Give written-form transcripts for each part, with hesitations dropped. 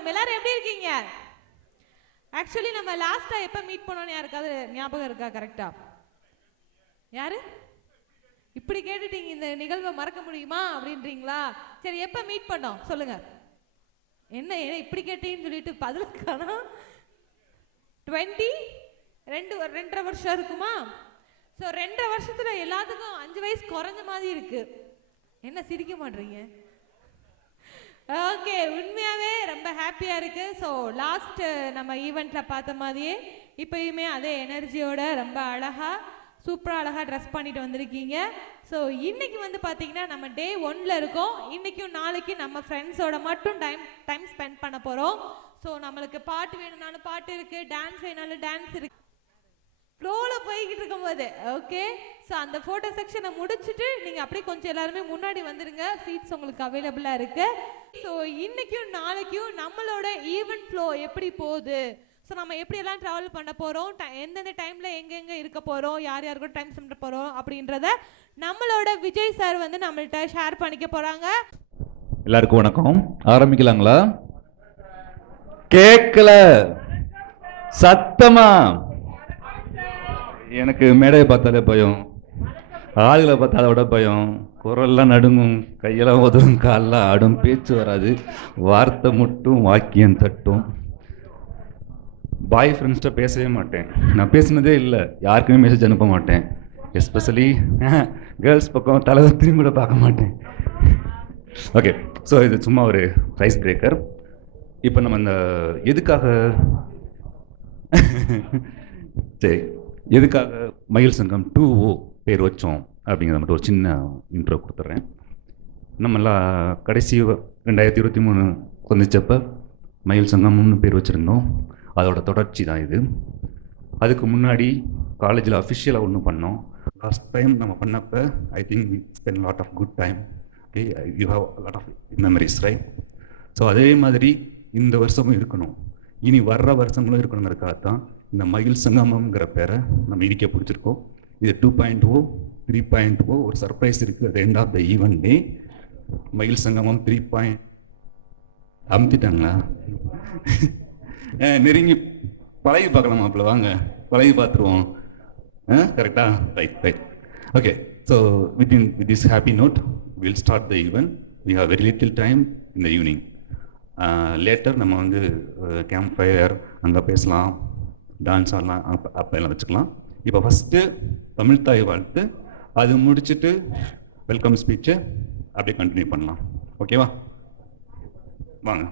வணக்கம். எல்லாரும் எப்படி இருக்கீங்க? ஆக்சுவலி நம்ம லாஸ்டா எப்ப மீட் பண்ணோம்னு யாருக்காவது ஞாபகம் இருக்கா? கரெக்டா யாரு இப்படி கேட்டுட்டீங்க? இந்த நிகழ்வை மறக்க முடியுமா அப்படின்றீங்களா? சரி, எப்ப மீட் பண்ணோம் சொல்லுங்க. என்ன இப்படி கேட்டீங்கன்னு சொல்லிட்டு பதில் காணோம். 2.5 வருஷம் இருக்குமா? ஸோ 2.5 வருஷத்துல எல்லாத்துக்கும் 5 வயசு குறைஞ்ச மாதிரி இருக்கு. என்ன சிரிக்க மாட்டீங்க? ஓகே, உண்மையாவே ரொம்ப ஹாப்பியா இருக்கு. ஸோ லாஸ்ட் நம்ம ஈவெண்ட்ல பார்த்த மாதிரியே இப்பயுமே அதே எனர்ஜியோட ரொம்ப அழகா சூப்பராக அழகாக ட்ரெஸ் பண்ணிட்டு வந்திருக்கீங்க. ஸோ இன்னைக்கு வந்து பார்த்தீங்கன்னா நம்ம டே 1ல் இருக்கோம். இன்னைக்கும் நாளைக்கும் நம்ம ஃப்ரெண்ட்ஸோட மட்டும் டைம் ஸ்பெண்ட் பண்ண போகிறோம். ஸோ நம்மளுக்கு பாட்டு வேணும்னாலும் பாட்டு இருக்குது, டான்ஸ் வேணாலும் டான்ஸ் இருக்குது. ஃப்ளோவில் போய்கிட்டு இருக்கும்போது ஓகே. ஸோ அந்த ஃபோட்டோ செக்ஷனை முடிச்சுட்டு நீங்கள் அப்படியே கொஞ்சம் எல்லாருமே முன்னாடி வந்துடுங்க. சீட்ஸ் உங்களுக்கு அவைலபிளாக இருக்குது. ஸோ இன்னைக்கும் நாளைக்கும் நம்மளோட ஈவெண்ட் ஃப்ளோ எப்படி போகுது, ஸோ நம்ம எப்படியெல்லாம் ட்ராவல் பண்ண போகிறோம், எந்தெந்த டைமில் எங்கெங்கே இருக்க போகிறோம், யார் யாருக்கும் டைம் ஸ்பெண்ட் போகிறோம் அப்படின்றத நம்மளோட விஜய் சார் வந்து நம்மள்கிட்ட ஷேர் பண்ணிக்க போகிறாங்க. எல்லாருக்கும் வணக்கம். ஆரம்பிக்கலாங்களா? கேட்கல சத்தமா? எனக்கு மேடையை பார்த்தாலே பயம், ஆளுகளை பார்த்தால விட பயம். குரல்லாம் நடுங்கும், கையெல்லாம் உதவும், காலெல்லாம் ஆடும், பேச்சு வராது, வார்த்தை மட்டும் வாக்கியம் தட்டும். பாய் ஃப்ரெண்ட்ஸ்கிட்ட பேசவே மாட்டேன். நான் பேசினதே இல்லை, யாருக்குமே மெசேஜ் அனுப்ப மாட்டேன். எஸ்பெஷலி கேர்ள்ஸ் பக்கம் தலைவர் திரும்பி கூட பார்க்க மாட்டேன். ஓகே, ஸோ இது சும்மா ஒரு ரைஸ் பிரேக்கர். இப்போ நம்ம இந்த எதுக்காக சரி எதுக்காக மயில் சங்கம் 2O பேர் வச்சோம் அப்படிங்கிறத மட்டும் ஒரு சின்ன இன்ட்ரோ கொடுத்துட்றேன். நம்மளாம் கடைசி 2023 சந்திச்சப்போ மயில் சங்கம்னு பேர் வச்சுருந்தோம். அதோட தொடர்ச்சி தான் இது. அதுக்கு முன்னாடி காலேஜில் அஃபிஷியலாக ஒன்று பண்ணோம். லாஸ்ட் டைம் நம்ம பண்ணப்போ I think we spend lot of good time. Okay, you have lot of memories, right? So அதே மாதிரி இந்த வருஷமும் இருக்கணும், இனி வர்ற வருஷங்களும் இருக்கணுங்கிறதுக்காக தான் இந்த மயில் சங்கமம்ங்கிற பேரை நம்ம இடிக்க பிடிச்சிருக்கோம். இது 2.0 3.0 ஒரு சர்ப்ரைஸ் இருக்குது. அது எண்ட் ஆஃப் த ஈவெண்ட் டே. மயில் சங்கமம் 3. அமுத்திட்டாங்களா? நெருங்கி பழகி பார்க்கலாமா? அப்பல வாங்க பழகி பார்த்துருவோம். கரெக்டா? Right. Okay, so with this happy note will start the event. We have very little time in the evening. Later நம்ம வந்து கேம்ப் ஃபயர் அங்கே பேசலாம், டான்ஸ் ஆடலாம், அப்போ எல்லாம் வச்சுக்கலாம். இப்போ ஃபஸ்ட்டு தமிழ் தாய் வாழ்த்து, அது முடிச்சுட்டு வெல்கம் ஸ்பீச்சை அப்படியே கண்டினியூ பண்ணலாம். ஓகேவா? வாங்க.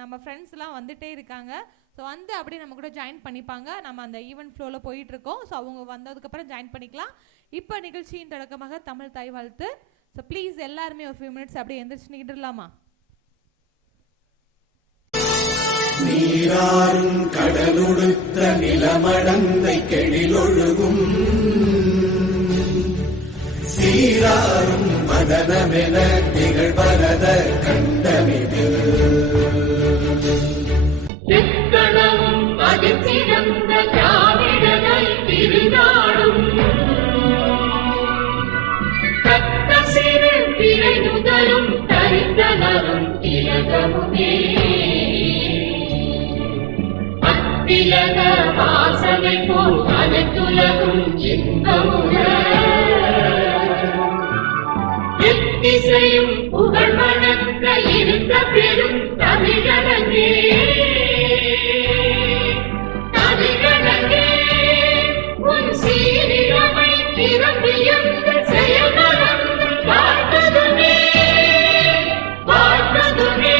நம்ம ஃப்ரெண்ட்ஸ்லாம் வந்துட்டே இருக்காங்க. ஸோ வந்து அப்படியே நம்ம கூட ஜாயின் பண்ணிப்பாங்க. நம்ம அந்த ஈவெண்ட் ஃப்ளோவில் போயிட்டுருக்கோம். ஸோ அவங்க வந்ததுக்கப்புறம் ஜாயின் பண்ணிக்கலாம். இப்போ நிகழ்ச்சியின் தொடக்கமாக தமிழ் தாய் வாழ்த்து. ஸோ ப்ளீஸ் எல்லாருமே ஒரு ஃபியூ மினிட்ஸ் அப்படியே எந்திரிச்சு நின்றுடலாமா? நீராறும் கடலுடுத்த நிலமடந்தை கெழிலொழுகும் சீராறும் மதனமென திகழ்வரத கண்டமிதில் சித்தளவும் அதிசிறந்த திராவிடர்கள் திருநாடும் தத்த சிறு திரை முதலும் தரித்தனரும் திலகமுமே திலக வாசனை போல் அனைத்துலகும் இன்பமுக எத்திசையும் புகழ் வணக்க இருந்த பெரும் தமிழனே உன் சீரிழமை திறம்பியந்த செயல்களந்து வாழ்த்ததுமே வாழ்த்ததுமே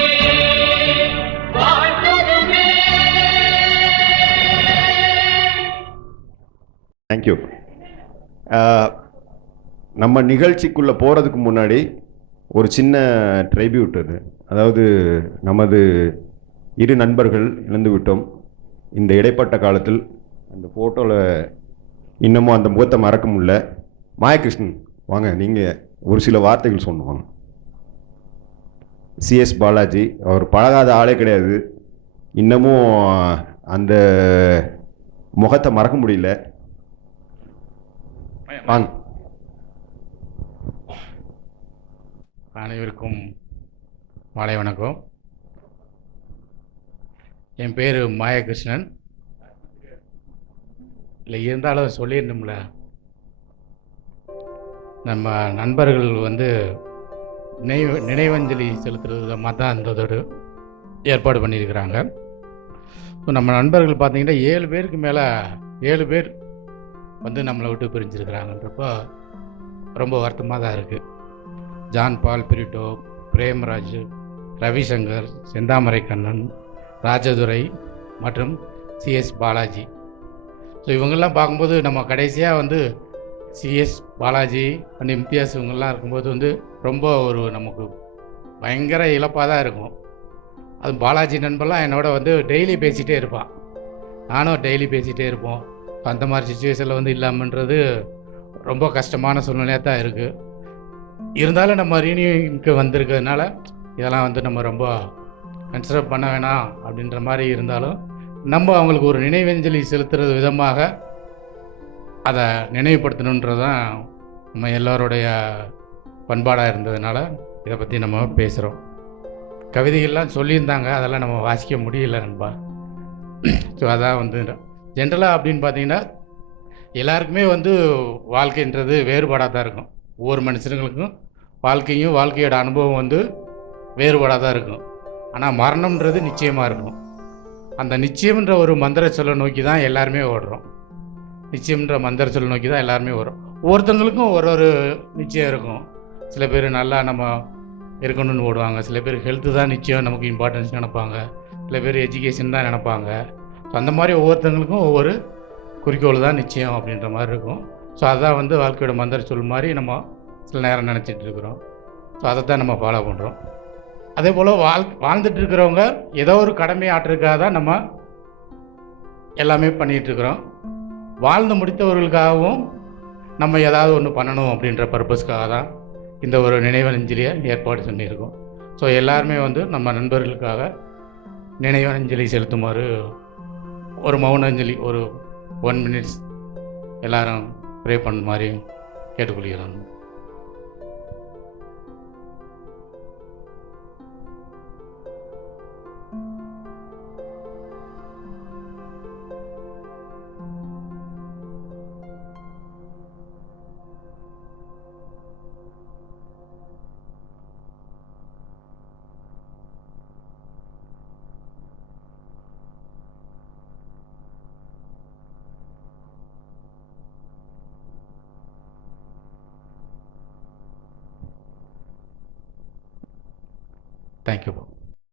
வாழ்த்ததுமே. தேங்க்யூ. நம்ம நிகழ்ச்சிக்குள்ளே போகிறதுக்கு முன்னாடி ஒரு சின்ன ட்ரைபியூட் அது. அதாவது நமது இரு நண்பர்கள் இழந்து விட்டோம் இந்த இடைப்பட்ட காலத்தில். அந்த ஃபோட்டோவில் இன்னமும் அந்த முகத்தை மறக்க முடியல. மாயகிருஷ்ணன் வாங்க, நீங்கள் ஒரு சில வார்த்தைகள் சொல்லுவாங்க. சிஎஸ் பாலாஜி, அவர் பழகாத ஆளே கிடையாது. இன்னமும் அந்த முகத்தை மறக்க முடியல. வாங்க. அனைவருக்கும் மாலை வணக்கம். என் பேர் மாயகிருஷ்ணன். இல்லை இருந்தாலும் சொல்லிடணும்ல, நம்ம நண்பர்கள் வந்து நினைவஞ்சலி செலுத்துறது விதமாக தான் இந்த ஒரு ஏற்பாடு பண்ணியிருக்கிறாங்க. ஸோ நம்ம நண்பர்கள் பார்த்திங்கன்னா 7 பேருக்கு மேலே 7 பேர் வந்து நம்மளை விட்டு பிரிஞ்சிருக்கிறாங்கன்றப்போ ரொம்ப வருத்தமாக தான் இருக்குது. ஜான் பால் பிரிட்டோ, பிரேமராஜ், ரவிசங்கர், செந்தாமரை கண்ணன், ராஜதுரை மற்றும் சிஎஸ் பாலாஜி. ஸோ இவங்கெல்லாம் பார்க்கும்போது நம்ம கடைசியாக வந்து சிஎஸ் பாலாஜி அண்ட் இம்தியாஸ் இவங்கெல்லாம் இருக்கும்போது வந்து ரொம்ப ஒரு நமக்கு பயங்கர இழப்பாக தான் இருக்கும். அது பாலாஜி நண்பர்லாம் என்னோட வந்து டெய்லி பேசிகிட்டே இருப்பான், நானும் டெய்லி பேசிகிட்டே இருப்போம். அந்த மாதிரி சுச்சுவேஷனில் வந்து இல்லாமன்றது ரொம்ப கஷ்டமான சூழ்நிலையாக தான் இருக்குது. இருந்தாலும் நம்ம ரீனியூனுக்கு வந்திருக்கிறதுனால இதெல்லாம் வந்து நம்ம ரொம்ப கன்சிடர் பண்ண வேணாம் அப்படின்ற மாதிரி இருந்தாலும் நம்ம அவங்களுக்கு ஒரு நினைவஞ்சலி செலுத்துறது விதமாக அதை நினைவுபடுத்தணுன்றது தான் நம்ம எல்லோருடைய பண்பாடாக இருந்ததுனால இதை பற்றி நம்ம பேசுகிறோம். கவிதைகள்லாம் சொல்லியிருந்தாங்க, அதெல்லாம் நம்ம வாசிக்க முடியல நண்பா. ஸோ அதான் வந்து ஜென்ரலாக அப்படின்னு பார்த்தீங்கன்னா எல்லாருக்குமே வந்து வாழ்க்கைன்றது வேறுபாடாக தான் இருக்கும். ஒவ்வொரு மனுஷங்களுக்கும் வாழ்க்கையும் வாழ்க்கையோட அனுபவம் வந்து வேறுபாடாக தான் இருக்கும். ஆனால் மரணம்ன்றது நிச்சயமாக இருக்கும். அந்த நிச்சயம்ன்ற ஒரு மந்திர சொல்லை நோக்கி தான் எல்லாருமே ஓடுறோம். நிச்சயம்ன்ற மந்திர சொல்லை நோக்கி தான் எல்லாருமே வரும். ஒவ்வொருத்தவங்களுக்கும் ஒரு ஒரு நிச்சயம் இருக்கும். சில பேர் நல்லா நம்ம இருக்கணும்னு ஓடுவாங்க, சில பேர் ஹெல்த்து தான் நிச்சயம் நமக்கு இம்பார்ட்டன்ஸ் நினைப்பாங்க, சில பேர் எஜுகேஷன் தான் நினைப்பாங்க. ஸோ அந்த மாதிரி ஒவ்வொருத்தவங்களுக்கும் ஒவ்வொரு குறிக்கோள் தான் நிச்சயம் அப்படின்ற மாதிரி இருக்கும். ஸோ அதுதான் வந்து வாழ்க்கையோட மந்திர சொல் மாதிரி நம்ம சில நேரம் நினச்சிட்டு இருக்கிறோம். ஸோ அதை தான் நம்ம ஃபாலோ பண்ணுறோம். அதே போல் வாழ்ந்துட்டு இருக்கிறவங்க ஏதோ ஒரு கடமை ஆற்றுறதுக்காக தான் நம்ம எல்லாமே பண்ணிகிட்ருக்குறோம். வாழ்ந்து முடித்தவர்களுக்காகவும் நம்ம ஏதாவது ஒன்று பண்ணணும் அப்படின்ற பர்பஸ்க்காக தான் இந்த ஒரு நினைவஞ்சலியை ஏற்பாடு பண்ணியிருக்கோம். ஸோ எல்லாருமே வந்து நம்ம நண்பர்களுக்காக நினைவஞ்சலி செலுத்துமாறு ஒரு மௌன அஞ்சலி ஒரு 1 minutes எல்லாரும் ப்ரே பண்ண மாதிரி கேட்டுக்கொள்கிறோம். தேங்க்யூ.